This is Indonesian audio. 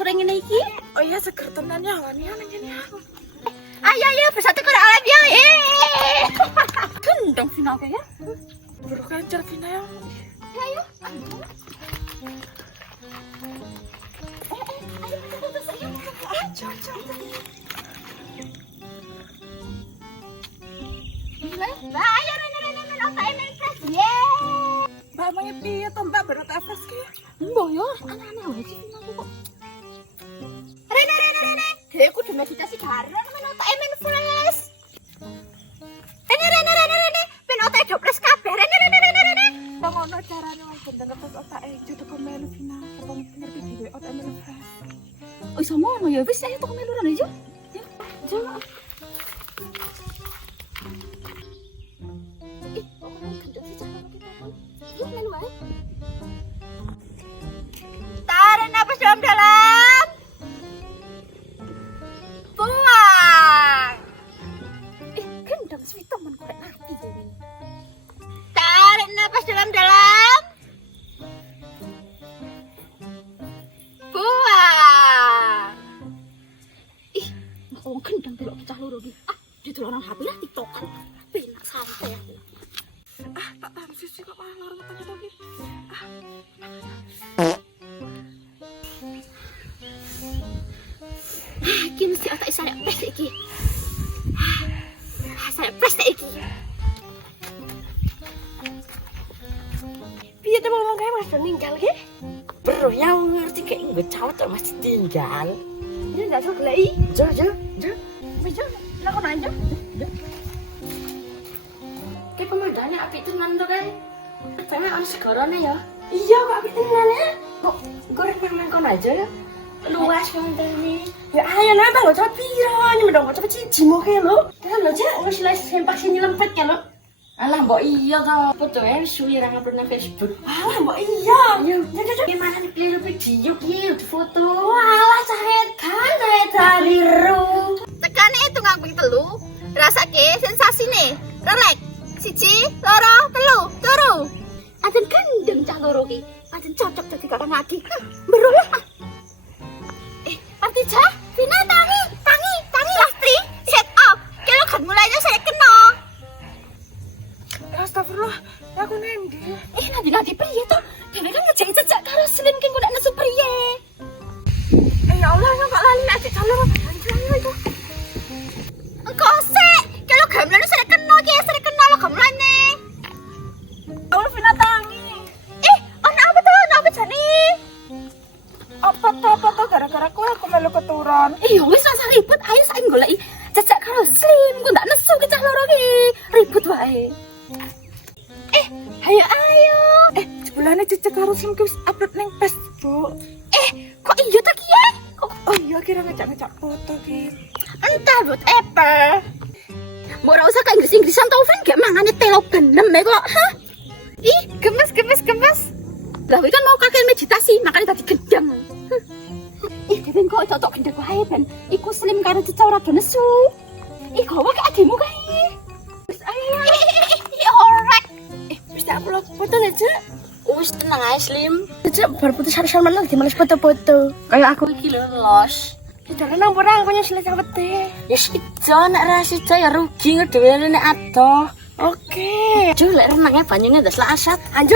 sore ngene iki. Oh iya seger tenan ya wani nang kene. Ayo bersatu ke alam ya. Gendong Vina oke ya. Buru kejar Vina ya. Ayo. Ayo, Mbak emangnya piye to Mbak baru tafas ki? mbok yo, aneh-aneh wae sih Vina kok. Rene. Dhewe kudu meditasi bareng men otake men fresh. Rene. Ben otake dopres kabeh. Rene. Ngono carane wong gendeng ngetes otake jodoh kok melu Vina. Wong ngerti dhewe otake melu fresh. Oh iso ngono ya wis ayo tok melu rene yo. Yo. Tarik napas dalam. Buang. Gendang sih temen korek mati jadi. Tarik napas dalam. Buang. Mau gendang delok pecah loro iki. Didolanan HP lah TikTokan. Penak santai aku. Tak tahan sisi kok malah lorong tadi ki. Iki mesti otak saya pres iki. Saya pres iki. Piye to ngomong kae Mas ninggal ki? Bro, yang ngerti kayak nggak cawat tuh masih tinggal. Ini enggak sok lagi. Jo. Bejo, lah kok nanya? Kayak pemandangannya api tenan tuh kan. Tapi ana segarane ya. Iya kok api tenan ya. Kok goreng main kon aja ya. Luas kontene. Ya ayo nang tak ngocot piro, nyemedong ngocot cici mo kae lho. Kan lho cek wis les sempak sini lempet ya lho. Alah mbok iya to, foto suwi ra ngupload nang Facebook. Alah mbok iya. Ya gimana nih pilih video ki di foto. Alah cahet tariru. Tekane itu ngambing telu. Rasake sensasine. Relax. 1, 2, 3, turu. Aden gendeng cah loro ki. Aden cocok dadi kakak ngaki. Beru lah. Partija, Vina tangi. Lastri, set up. Kalau kan mulainya saya kena. Astagfirullah, aku nendi. Nanti priye to? Dhewe kan ngejek-jejak karo Slim ki kok nek nesu priye. Ya Allah, yo gak lali nek jalur ayo itu. Engko sik, kalau gamelan saya kena ki, saya kena lo gamelane. Aku Vina tangi. Ana apa jane? Apa to gara-gara kowe aku melu keturun. Wis rasa ribut, ayo saiki goleki jejak karo Slim, kok ndak nesu ki cah loro ki. Ribut wae. Ayo. Sebelane cecek karo sim wis upload ning Facebook. Kok iya ta ki ya? Oh iya kira ngejak foto ki. Entah buat apa. Mbok ora usah kayak Inggris-Inggrisan tau Van gak mangane telo benem kok. Hah? Gemes. Lah kan mau kakek meditasi, makanya tadi gendang. Dewen kok tok gendang wae ben iku Slim karo Cica ora do nesu. Gawa ke ademu kae. Wis ayo. Alright. Wis tak upload foto aja. Wis tenang ae Slim. Cecek baru putus harus mana lagi males foto-foto. Kayak aku iki lho los. Kita nang orang punya selesai pete. Ya sido nek ra sida ya rugi ngedhewe nek ado. Oke. Jul lek renangnya banyune ndas lah asat. Anjo.